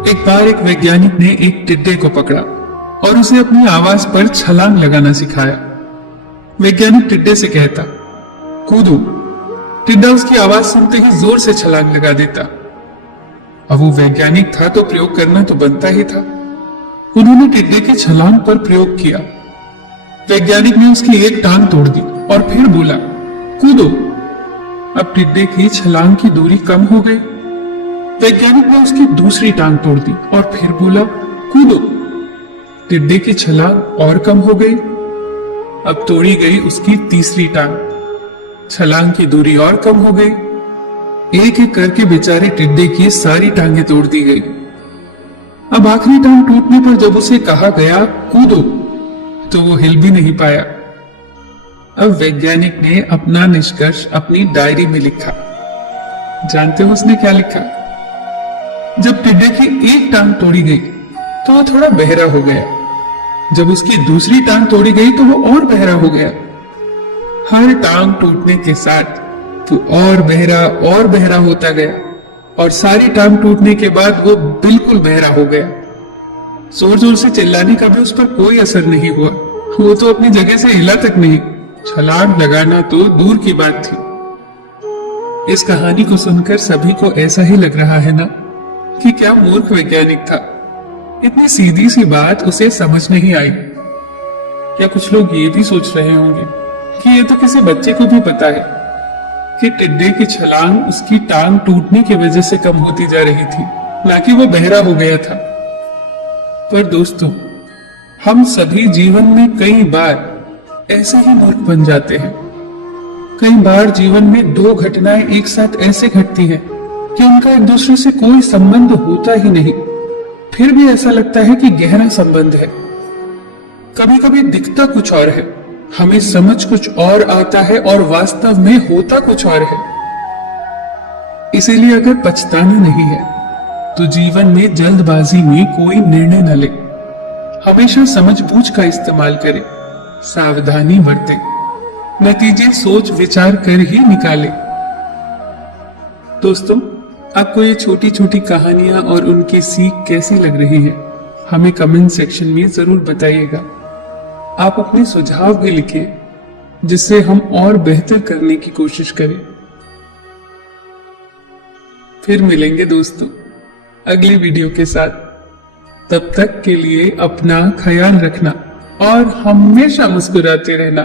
एक बार एक वैज्ञानिक ने एक टिड्डे को पकड़ा और उसे अपनी आवाज पर छलांग लगाना सिखाया। वैज्ञानिक टिड्डे से कहता, कूदो। टिड्डा उसकी आवाज सुनते ही जोर से छलांग लगा देता। अब वो वैज्ञानिक था तो प्रयोग करना तो बनता ही था। उन्होंने टिड्डे के छलांग पर प्रयोग किया। वैज्ञानिक ने उसकी एक टांग तोड़ दी और फिर बोला, कूदो। अब टिड्डे की छलांग की दूरी कम हो गई। वैज्ञानिक ने उसकी दूसरी टांग तोड़ दी और फिर बोला, कूदो। टिड्डे की छलांग और कम हो गई। अब तोड़ी गई उसकी तीसरी टांग। छलांग की दूरी और कम हो गई। एक एक करके बेचारे टिड्डे की सारी टांगें तोड़ दी गई। अब आखिरी टांग टूटने पर जब उसे कहा गया कूदो, तो वो हिल भी नहीं पाया। अब वैज्ञानिक ने अपना निष्कर्ष अपनी डायरी में लिखा। जानते हो उसने क्या लिखा? जब टिड्डे की एक टांग तोड़ी गई तो वो थोड़ा बहरा हो गया। जब उसकी दूसरी टांग तोड़ी गई तो वो और बहरा हो गया। हर टांग टूटने के साथ वो और बहरा होता गया और सारी टांग टूटने के बाद वो बिल्कुल बहरा हो गया। जोर जोर से चिल्लाने का भी उस पर कोई असर नहीं हुआ। वो तो अपनी जगह से हिला तक नहीं। छलांग लगाना तो दूर की बात थी। इस कहानी को सुनकर सभी को ऐसा ही लग रहा है ना कि क्या मूर्ख वैज्ञानिक था। इतनी सीधी सी बात उसे समझ नहीं आई। क्या कुछ लोग ये भी सोच रहे होंगे कि ये तो किसी बच्चे को भी पता है कि टिड्डे की छलांग उसकी टांग टूटने की वजह से कम होती जा रही थी, ना कि वो बहरा हो गया था। पर दोस्तों, हम सभी जीवन में कई बार ऐसे ही मूर्ख बन जाते हैं। कई बार जीवन में दो घटनाएं एक साथ ऐसे घटती हैं कि उनका एक दूसरे से कोई संबंध होता ही नहीं, फिर भी ऐसा लगता है कि गहरा संबंध है। कभी कभी दिखता कुछ और है, हमें समझ कुछ और आता है और वास्तव में होता कुछ और है। इसीलिए अगर पछताना नहीं है तो जीवन में जल्दबाजी में कोई निर्णय न ले। हमेशा समझबूझ का इस्तेमाल करें, सावधानी बरतें, नतीजे सोच विचार कर ही निकालें। दोस्तों, आपको ये छोटी छोटी कहानियां और उनकी सीख कैसी लग रही है, हमें कमेंट सेक्शन में जरूर बताइएगा। आप अपने सुझाव भी लिखें जिससे हम और बेहतर करने की कोशिश करें। फिर मिलेंगे दोस्तों अगली वीडियो के साथ। तब तक के लिए अपना ख्याल रखना और हमेशा मुस्कुराते रहना।